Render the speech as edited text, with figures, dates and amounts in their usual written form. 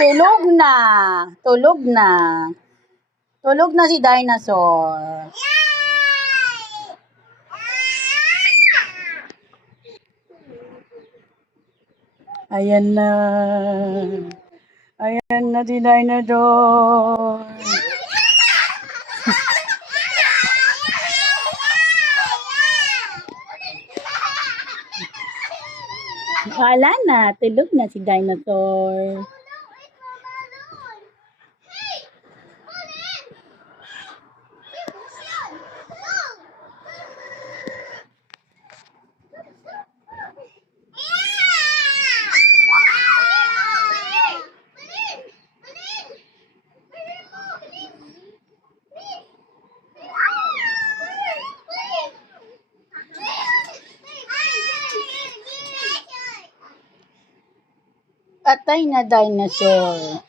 Tulog na. Tulog na. Tulog na si dinosaur. Ayan na. Ayan na si dinosaur. Wala na. Tulog na si dinosaur. Patay na dinosaur.